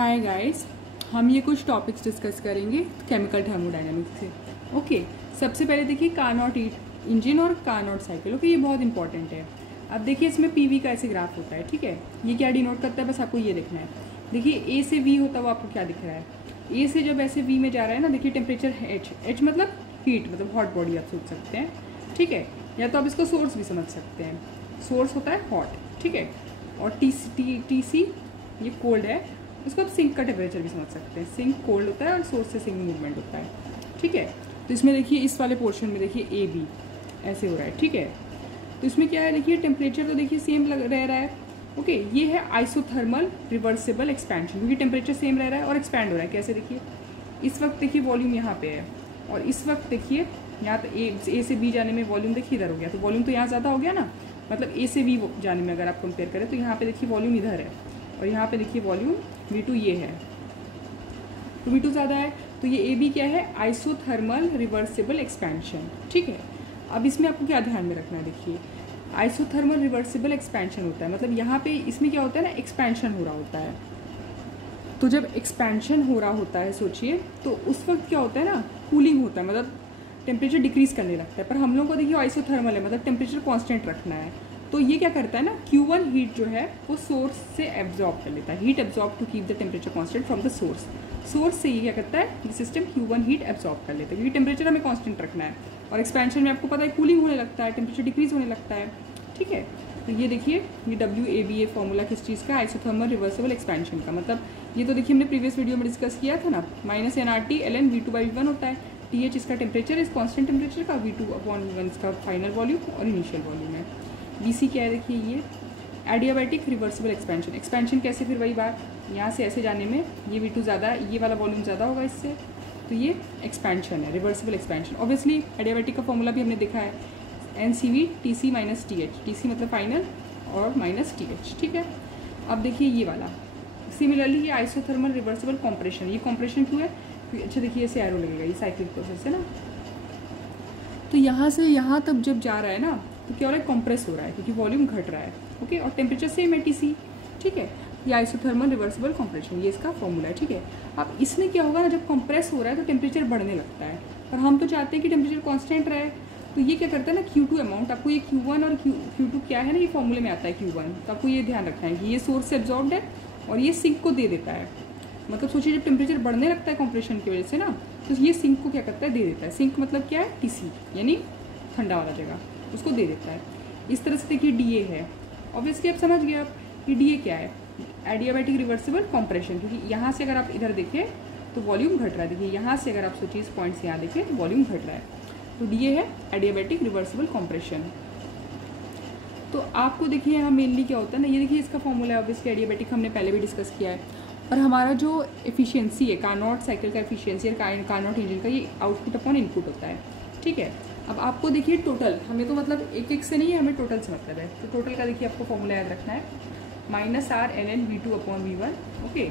Hi guys, हम ये कुछ टॉपिक्स डिस्कस करेंगे केमिकल थर्मोडायनामिक्स से। ओके, सबसे पहले देखिए कार्नोट इंजन और कार्नोट साइकिल। ओके, ये बहुत इंपॉर्टेंट है। अब देखिए इसमें पीवी का ऐसे ग्राफ होता है, ठीक है। ये क्या डिनोट करता है, बस आपको ये देखना है। देखिए ए से वी होता है, वो आपको क्या दिख रहा है। ए से जब ऐसे वी में जा रहा है ना, देखिए टेम्परेचर एच मतलब हीट, मतलब हॉट बॉडी आप सोच सकते हैं, ठीक है। या तो आप इसको सोर्स भी समझ सकते हैं, सोर्स होता है हॉट, ठीक है। और टी सी ये कोल्ड है, इसको आप सिंक का टेम्परेचर भी समझ सकते हैं। सिंक कोल्ड होता है और सोर्स से सिंक मूवमेंट होता है, ठीक है। तो इसमें देखिए इस वाले पोर्शन में देखिए ए बी ऐसे हो रहा है, ठीक है। तो इसमें क्या है, देखिए टेम्परेचर तो देखिए सेम रह रहा है। ओके, ये है आइसोथर्मल रिवर्सिबल एक्सपेंशन, क्योंकि टेम्परेचर सेम रह रहा है और एक्सपैंड हो रहा है। कैसे देखिए, इस वक्त देखिए वॉल्यूम यहाँ पे है और इस वक्त देखिए यहाँ पे ए से बी जाने में वॉल्यूम देखिए इधर हो गया, तो वॉल्यूम तो यहाँ ज़्यादा हो गया ना। मतलब ए से बी जाने में अगर आप कंपेयर करें तो यहाँ पे देखिए वॉल्यूम इधर है और यहाँ पे देखिए वॉल्यूम V2 ये है, तो V2 ज़्यादा है। तो ये AB क्या है, आइसोथर्मल रिवर्सिबल एक्सपेंशन, ठीक है। अब इसमें आपको क्या ध्यान में रखना है, देखिए आइसोथर्मल रिवर्सिबल एक्सपेंशन होता है, मतलब यहाँ पे इसमें क्या होता है ना, एक्सपेंशन हो रहा होता है। तो जब एक्सपेंशन हो रहा होता है, सोचिए, तो उस वक्त क्या होता है ना, कूलिंग होता है, मतलब टेम्परेचर डिक्रीज करने लगता है। पर हम लोग को देखिए आइसोथर्मल है, मतलब टेम्परेचर कॉन्स्टेंट रखना है। तो ये क्या करता है ना, Q1 हीट जो है वो सोर्स से एब्जॉर्ब कर लेता है, heat absorb to keep the temperature constant from the source. Source से ये क्या करता है, ये सिस्टम Q1 हीट एब्जॉर्ब कर लेता है, क्योंकि टेम्परेचर हमें कांस्टेंट रखना है। और एक्सपेंशन में आपको पता है कूलिंग होने लगता है, टेम्परेचर डिक्रीज होने लगता है, ठीक है। तो ये देखिए ये WABA फॉर्मूला किस चीज़ का, आइसोथर्मल रिवर्सिबल एक्सपेंशन का। मतलब ये तो देखिए हमने प्रीवियस वीडियो में डिस्कस किया था ना, -nRT ln V2/V1 होता है। TH इसका टेम्परेचर, इस कॉन्स्टेंट टेम्परेचर का, V2/V1 इसका फाइनल वॉल्यूम और इनिशियल वॉल्यूम है। BC क्या है, देखिए ये एडियाबैटिक रिवर्सिबल एक्सपेंशन। एक्सपेंशन कैसे, फिर वही बात, यहाँ से ऐसे जाने में ये V2 ज़्यादा है, ये वाला वॉल्यूम ज़्यादा होगा इससे, तो ये एक्सपेंशन है, रिवर्सिबल एक्सपेंशन। ऑब्वियसली एडियाबैटिक का फॉर्मूला भी हमने देखा है, NCV TC - TH, TC मतलब फाइनल और -TH, ठीक है। अब देखिए ये वाला सिमिलरली, ये आइसोथर्मल रिवर्सिबल कॉम्प्रेशन। ये कॉम्प्रेशन क्यों है, अच्छा देखिए ऐसे एरो लगेगा, ये साइक्लिक प्रोसेस है ना। तो यहाँ से यहाँ तक जब जा रहा है ना, तो क्या हो रहा है, कंप्रेस हो रहा है, क्योंकि वॉल्यूम घट रहा है, ओके। और टेम्परेचर सेम है TC, ठीक है। ये आइसोथर्मल रिवर्सिबल कंप्रेशन, ये इसका फॉर्मूला है, ठीक है। अब इसमें क्या होगा ना, जब कंप्रेस हो रहा है तो टेम्परेचर बढ़ने लगता है, और हम तो चाहते हैं कि टेम्परेचर कांस्टेंट रहे। तो ये क्या करता है ना, Q2 अमाउंट, आपको ये Q1 और Q2 क्या है ना, ये फॉर्मूले में आता है Q1, तो आपको ये ध्यान रखना है कि ये सोर्स से एब्जॉर्ब्ड है और ये सिंक को दे देता है। मतलब सोचिए जब टेम्परेचर बढ़ने लगता है कंप्रेशन की वजह से ना, तो ये सिंक को क्या करता है, दे देता है। सिंक मतलब क्या है, TC यानी ठंडा वाला जगह, उसको दे देता है। इस तरह से देखिए DA है, ऑब्वियसली आप समझ गए आप कि DA क्या है, एडियाबैटिक रिवर्सिबल कंप्रेशन, क्योंकि यहाँ से अगर आप इधर देखें तो वॉल्यूम घट रहा है। देखिए यहाँ से अगर आप सोचिए इस पॉइंट से यहाँ देखें तो वॉल्यूम घट रहा है, तो DA है एडियाबैटिक रिवर्सिबल कंप्रेशन। तो आपको देखिए यहाँ मेनली क्या होता है ना, ये देखिए इसका फॉर्मूला है, ऑब्वियसली एडियाबैटिक हमने पहले भी डिस्कस किया है। और हमारा जो एफिशिएंसी है, कार्नोट साइकिल का एफिशिएंसी और कार्नोट इंजन का, ये आउटपुट अपॉन इनपुट होता है, ठीक है। अब आपको देखिए टोटल, हमें तो मतलब एक एक से नहीं है, हमें टोटल से मतलब है। तो टोटल का देखिए आपको फॉर्मूला याद रखना है, -R ln V2/V1, okay,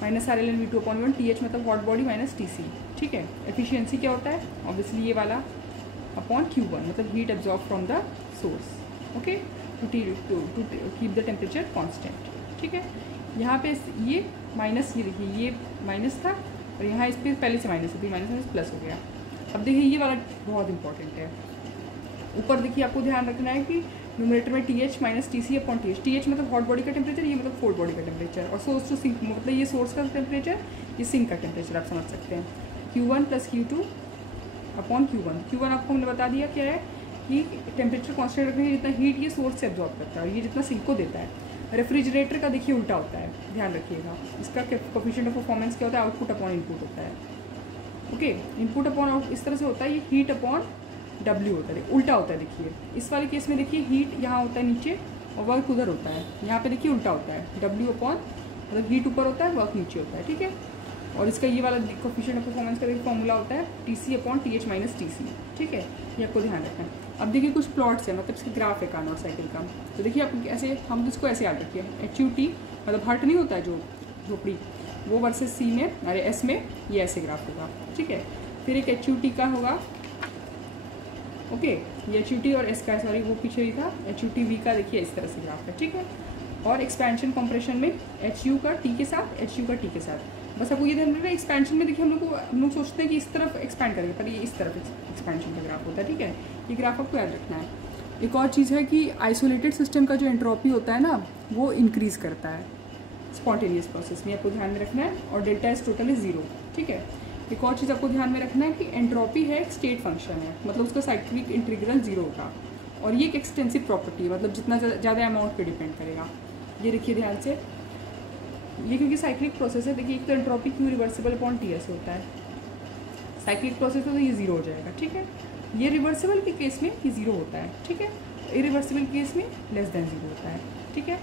-R ln V2/V1, TH मतलब हॉट बॉडी -TC, ठीक है। एफिशिएंसी क्या होता है, ऑब्वियसली ये वाला अपॉन Q1 मतलब heat absorb from the source, okay, to keep the temperature constant, ठीक है। यहाँ पे ये माइनस, ये देखिए ये माइनस था और यहाँ इस पर पहले से माइनस होती है, माइनस प्लस हो गया। अब देखिए ये वाला बहुत इंपॉर्टेंट है, ऊपर देखिए आपको ध्यान रखना है कि न्यूमरेटर में TH - TC/TH। TH मतलब हॉट बॉडी का टेम्परेचर, ये मतलब कोल्ड बॉडी का टेम्परेचर, और सोर्स टू सिंक मतलब ये सोर्स का टेम्परेचर, ये सिंक का टेम्परेचर, आप समझ सकते हैं। Q1 + Q2/Q1। Q1 आपको हमने बता दिया क्या है कि टेम्परेचर कॉन्स्टेंट रखने जितना हीट ये सोर्स से एब्जॉर्ब करता है और ये जितना सिंक को देता है। रेफ्रिजरेटर का देखिए उल्टा होता है, ध्यान रखिएगा। इसका कोएफिशिएंट ऑफ परफॉर्मेंस क्या होता है, आउटपुट अपॉन इनपुट होता है, ओके। इनपुट अपॉन आउट इस तरह से होता है, ये हीट अपॉन W होता है, उल्टा होता है। देखिए इस वाले केस में देखिए हीट यहाँ होता है नीचे और वर्क उधर होता है, यहाँ पे देखिए उल्टा होता है, W अपॉन मतलब हीट ऊपर होता है, वर्क नीचे होता है, ठीक है। और इसका ये वाला कोएफिशिएंट ऑफ परफॉर्मेंस का देखिए फॉर्मूला होता है TC/TH - TC, ठीक है। ये आपको ध्यान रखना है। अब देखिए कुछ प्लॉट्स है, मतलब इसका ग्राफ है कार्नोट साइकिल का। तो देखिए आप ऐसे, हम इसको ऐसे याद रखिए, HUT मतलब हर्ट नहीं होता है जो झोपड़ी, वो वर्सेस C में, अरे S में ये ऐसे ग्राफ होगा, ठीक है। फिर एक HUT का होगा, ओके, ये HUT और S का, सॉरी वो पीछे ही था, HUT V का देखिए इस तरह से ग्राफ है, ठीक है। और एक्सपेंशन कंप्रेशन में HU का T के साथ, HU का T के साथ। बस आपको ये ध्यान रखना है, एक्सपेंशन में देखिए हम लोग सोचते हैं कि इस तरफ एक्सपैंड करेंगे, पर ये इस तरफ एक्सपेंशन का ग्राफ होता है, ठीक है। ये ग्राफ आपको याद रखना है। एक और चीज़ है कि आइसोलेटेड सिस्टम का जो एंट्रोपी होता है ना, वो इंक्रीज़ करता है स्पॉन्टेनियस प्रोसेस में, आपको ध्यान में रखना है। और डेल्टा एस टोटल इज 0, ठीक है। एक और चीज़ आपको ध्यान में रखना है कि एंट्रोपी है एक स्टेट फंक्शन है, मतलब उसका साइक्लिक इंटीग्रल 0 होगा, और ये एक एक्सटेंसिव प्रॉपर्टी है, मतलब जितना ज़्यादा अमाउंट पे डिपेंड करेगा। ये देखिए ध्यान से, ये क्योंकि साइक्लिक प्रोसेस है, देखिए एक तो entropy Q reversible upon TS होता है, साइक्लिक प्रोसेस है तो ये 0 हो जाएगा, ठीक है। ये रिवर्सिबल के केस में ये 0 होता है, ठीक है। इरिवर्सिबल केस में लेस देन 0 होता है, ठीक है।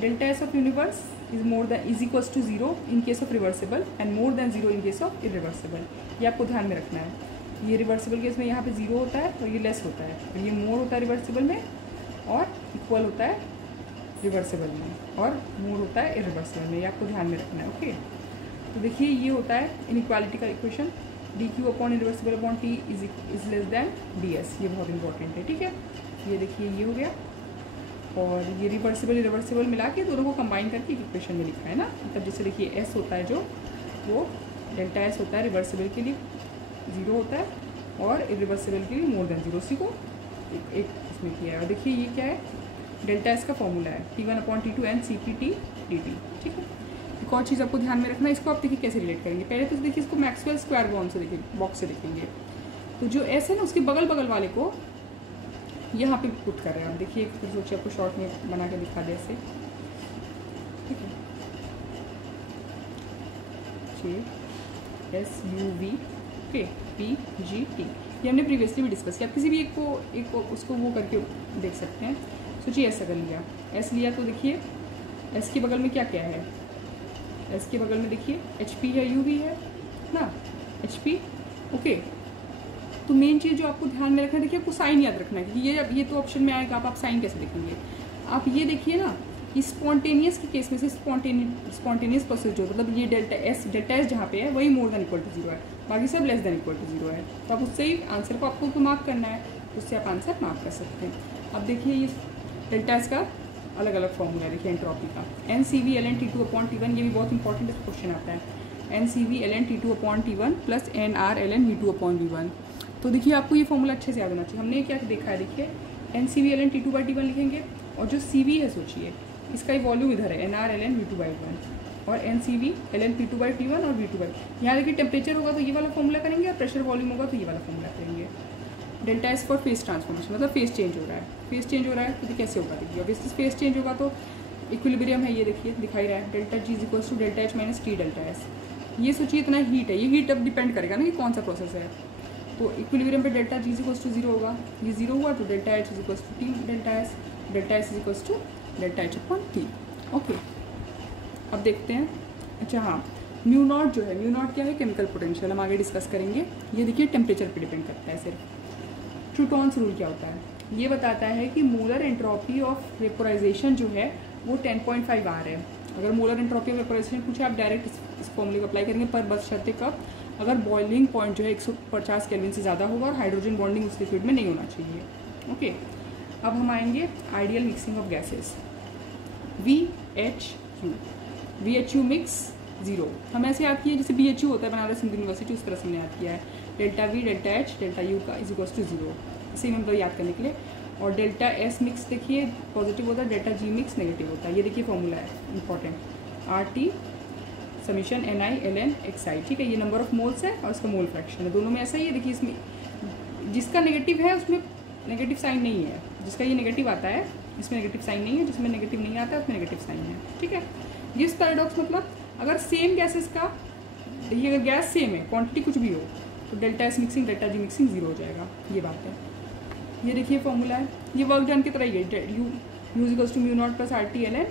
Delta S of universe is equals to 0 in case of reversible and more than 0 in case of irreversible. ये आपको ध्यान में रखना है। ये रिवर्सिबल केस में यहाँ पे 0 होता है और ये लेस होता है, और ये मोर होता है रिवर्सिबल में और इक्वल होता है रिवर्सिबल में, और मोर होता है इरिवर्सिबल में। ये आपको ध्यान में रखना है, ओके। तो देखिए ये होता है इनइक्वालिटी का equation, DQ upon irreversible upon T is less than DS। ये बहुत इंपॉर्टेंट है, ठीक है। ये देखिए ये हो गया, और ये रिवर्सिबल मिला के दोनों को कंबाइन करके एक इक्वेशन में लिखा है ना। मतलब जैसे देखिए S होता है जो, वो डेल्टा S होता है रिवर्सिबल के लिए 0 होता है, और इरिवर्सिबल के लिए मोर देन 0। उसी को एक इसमें किया है। और देखिए ये क्या है, डेल्टा S का फॉर्मूला है T1 upon T2 N CPT dt, ठीक है। एक और चीज़ आपको ध्यान में रखना है, इसको आप देखिए कैसे रिलेट करेंगे। पहले तो देखिए इसको मैक्सवेल स्क्वायर बॉन्ड से देखिए, बॉक्स से देखेंगे, तो जो S है ना उसके बगल बगल वाले को यहाँ पे पुट कर रहे हैं आप। देखिए फिर सोचिए आपको शॉर्ट में बना के दिखा दे ऐसे, ठीक है। SUV ओके PGT, ये हमने प्रीवियसली भी डिस्कस किया। आप किसी भी एक को उसको वो करके देख सकते हैं। सोचिए S अगर लिया, S लिया तो देखिए S के बगल में क्या क्या है, S के बगल में देखिए HP है, UV है ना, HP, ओके। तो मेन चीज़ जो आपको ध्यान में रखना है, देखिए आपको साइन याद रखना है, क्योंकि ये तो ऑप्शन में आएगा, आप साइन कैसे लिखेंगे। आप ये देखिए ना कि स्पॉन्टेनियस के केस में से स्पॉन्टेनियस प्रोसेस जो, मतलब ये डेल्टा एस जहाँ पे है वही मोर देन इक्वल टू 0 है, बाकी सब लेस देन इक्वल टू 0 है। तो आप उससे ही आंसर को आपको तो मार्क करना है, उससे आप आंसर मार्क कर सकते हैं। अब देखिए ये डेल्टा एस का अलग अलग फॉर्मूला है, देखिए एंट्रोपी का NCV ln T2 upon T1, ये भी बहुत इंपॉर्टेंट क्वेश्चन आता है। NCV ln T2 upon T1 plus NR ln V2 upon V1। तो देखिए आपको ये फॉर्मूला अच्छे से याद होना चाहिए। हमने क्या देखा है, देखिए NCV ln T2 by T1 लिखेंगे, और जो CV है सोचिए इसका ही वॉल्यूम इधर है NR ln V2 by 1, और NCV ln P2 by T1 और V2 by, यहाँ देखिए टेम्परेचर होगा तो ये वाला फॉर्मूला करेंगे, और प्रेशर वॉल्यूम होगा तो ये वाला फॉर्मूला करेंगे। Delta S for face transformation, मतलब फेस चेंज हो रहा है, फेस चेंज हो रहा है तो कैसे होगा, देखिए ऑब्वियसली फेस चेंज होगा तो इक्विलिब्रियम है, ये देखिए दिखाई रहा है, delta G equal to delta H minus T delta S. ये सोचिए इतना हीट है, ये हीट अब डिपेंड करेगा ना कि कौन सा प्रोसेस है। तो इक्विलिब्रियम पे डेल्टा G इक्वल टू 0 होगा, ये 0 हुआ तो delta H equal to T delta S, delta S equal to delta H upon T, okay. अब देखते हैं, अच्छा हाँ, म्यू नॉट जो है, म्यू नॉट क्या है, केमिकल पोटेंशियल, हम आगे डिस्कस करेंगे। ये देखिए टेम्परेचर पे डिपेंड करता है सिर्फ। ट्रूटॉन्स रूल क्या होता है, ये बताता है कि मोलर एंट्रोपी ऑफ वेपोराइजेशन जो है वो 10.5 R है। अगर मोलर एंट्रोपी ऑफ वेपोराइजेशन पूछे आप डायरेक्ट इस फॉर्मूले को अप्लाई करेंगे, पर बस शर्तें कब, अगर बॉइलिंग पॉइंट जो है 150 केल्विन से ज़्यादा होगा और हाइड्रोजन बॉन्डिंग उस लिक्विड में नहीं होना चाहिए, ओके। अब हम आएंगे ideal mixing of gases, VHU mix 0, हम ऐसे याद किए जैसे BHU होता है बनारस हिंदू यूनिवर्सिटी, उस तरह से हमने याद किया है। Delta V delta H delta U का इज इक्वल्स टू 0, इसी में याद करने के लिए। और डेल्टा S मिक्स देखिए पॉजिटिव होता है, डेल्टा G मिक्स नेगेटिव होता है। ये देखिए फॉर्मूला है important, RT summation NI ln XI, ठीक है। ये नंबर ऑफ मोल्स है और इसका मोल फ्रैक्शन है, दोनों में ऐसा ही है। देखिए इसमें जिसका नेगेटिव है उसमें नेगेटिव साइन नहीं है, जिसका ये नेगेटिव आता है इसमें नेगेटिव साइन नहीं है, जिसमें नेगेटिव नहीं आता है उसमें नेगेटिव साइन है, ठीक है। गिब्स पैराडॉक्स मतलब अगर सेम गैसेस का, देखिए अगर गैस सेम है, क्वांटिटी कुछ भी हो, तो delta S mixing delta G mixing 0 हो जाएगा, ये बात है। ये देखिए फॉर्मूला है, ये वर्क डन की तरह ही है, u equals to mu naught plus RT ln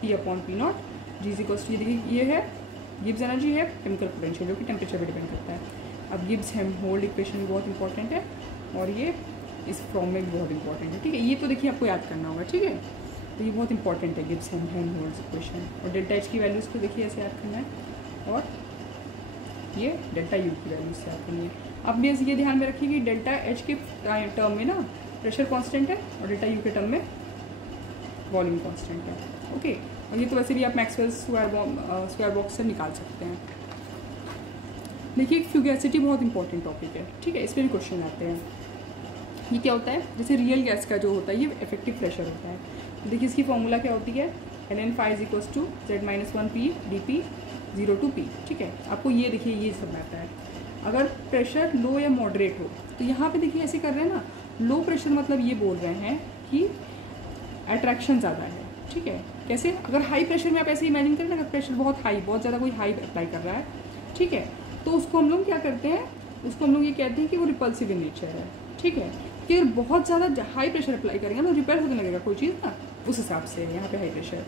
P upon P naught, G equals to, ये देखिए ये है गिब्स एनर्जी है, केमिकल पोटेंशियल जो कि टेम्परेचर पर डिपेंड करता है। अब गिब्स हेल्महोल्ट्ज इक्वेशन भी बहुत इंपॉर्टेंट है, और ये इस फॉर्म में भी बहुत इंपॉर्टेंट है, ठीक है। ये तो देखिए आपको याद करना होगा, ठीक है। तो ये बहुत इंपॉर्टेंट है गिब्स हेल्महोल्ट्ज इक्वेशन। और डेल्टा H की वैल्यूज़ को देखिए ऐसे याद करना है, और ये डेल्टा U की वैल्यूज से याद करनी है। अब भी ये ध्यान में रखिए कि डेल्टा H के टर्म में ना प्रेशर कांस्टेंट है, और डेल्टा U के टर्म में वॉल्यूम कांस्टेंट है। ओके, और ये तो वैसे भी आप मैक्सवेल स्क्वायर बॉक्स से निकाल सकते हैं। देखिए फ्यूगैसिटी बहुत इंपॉर्टेंट टॉपिक है, ठीक है, इस पर भी क्वेश्चन आते हैं। ये क्या होता है, जैसे रियल गैस का जो होता है ये इफेक्टिव प्रेशर होता है। देखिए इसकी फॉर्मूला क्या होती है, ln⁵ = z-1p dp 0 to p, ठीक है। आपको ये देखिए ये सब आता है। अगर प्रेशर लो या मॉडरेट हो तो यहाँ पे देखिए ऐसे कर रहे हैं ना, लो प्रेशर मतलब ये बोल रहे हैं कि अट्रैक्शन ज़्यादा है, ठीक है। कैसे, अगर हाई प्रेशर में आप ऐसे इमेजिन करें ना, अगर प्रेशर बहुत ज़्यादा कोई हाई अप्लाई कर रहा है, ठीक है, तो उसको हम लोग क्या करते हैं, उसको हम लोग ये कहते हैं कि वो रिपल्सिव इन नेचर है, ठीक है। कि अगर बहुत ज़्यादा हाई प्रेशर अप्लाई करेंगे ना, रिपेल होने लगेगा कोई चीज़ ना, उस हिसाब से यहाँ पे हाई प्रेशर।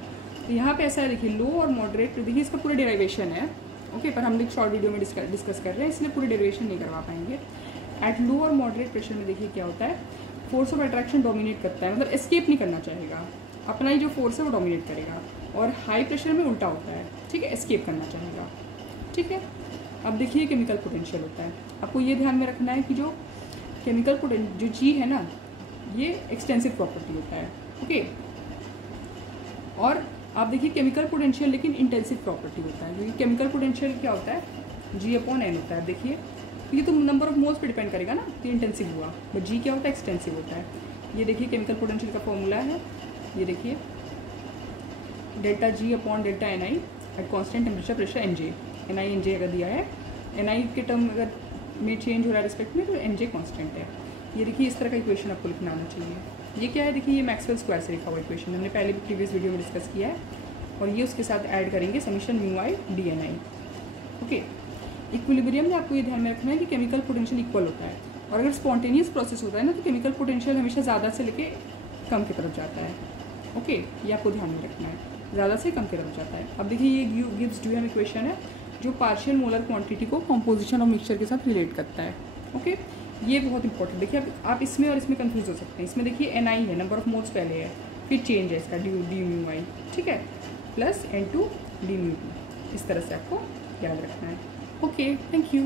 तो यहाँ पे ऐसा है, देखिए लो और मॉडरेट, देखिए इसका पूरा डेरिवेशन है, ओके, पर हम लोग शॉर्ट वीडियो में डिस्कस कर रहे हैं, इसलिए पूरी डेरिवेशन नहीं करवा पाएंगे। एट लो और मॉडरेट प्रेशर में देखिए क्या होता है, फोर्स ऑफ अट्रैक्शन डोमिनेट करता है, मतलब एस्केप नहीं करना चाहेगा, अपना ही जो फोर्स है वो डोमिनेट करेगा। और हाई प्रेशर में उल्टा होता है, ठीक है, एस्केप करना चाहेगा, ठीक है। अब देखिए केमिकल पोटेंशियल होता है, आपको ये ध्यान में रखना है कि जो केमिकल पोटेंशियल जो जी है ना, ये एक्सटेंसिव प्रॉपर्टी होता है, ओके। और आप देखिए केमिकल पोटेंशियल लेकिन इंटेंसिव प्रॉपर्टी होता है, क्योंकि केमिकल पोटेंशियल क्या होता है, G/N होता है। देखिए ये तो नंबर ऑफ मोल्स पे डिपेंड करेगा ना, तो इंटेंसिव हुआ, बट जी क्या होता है, एक्सटेंसिव होता है। ये देखिए केमिकल पोटेंशियल का फॉर्मूला है, ये देखिए ΔG/ΔNi at constant temperature pressure NJ, NI NJ अगर दिया है, NI के टर्म अगर में चेंज हो रहा है रिस्पेक्ट में, तो NJ कॉन्स्टेंट है। ये देखिए इस तरह का इक्वेशन आपको लिखना आना चाहिए। ये क्या है, देखिए ये मैक्सवेल स्क्वायर से लिखा हुआ इक्वेशन, हमने पहले भी प्रीवियस वीडियो में डिस्कस किया है, और ये उसके साथ ऐड करेंगे summation μi dNi, okay. Equilibrium में आपको ये ध्यान में रखना है कि केमिकल पोटेंशियल इक्वल होता है, और अगर स्पॉन्टेनियस प्रोसेस होता है ना, तो केमिकल पोटेंशियल हमेशा ज़्यादा से लेके कम की तरफ जाता है, ओके। ये आपको ध्यान में रखना है, ज़्यादा से कम की तरफ जाता है। अब देखिए ये गिब्स ड्यूहम इक्वेशन है, जो पार्शियल मोलर क्वांटिटी को कॉम्पोजिशन ऑफ मिक्सचर के साथ रिलेट करता है, ओके। ये बहुत इंपॉर्टेंट, देखिए आप इसमें और इसमें कंफ्यूज हो सकते हैं। इसमें देखिए NI है, नंबर ऑफ मोल्स पहले है, फिर चेंज है इसका dμi, ठीक है, प्लस N2 dμ2, इस तरह से आपको याद रखना है, ओके। Thank you.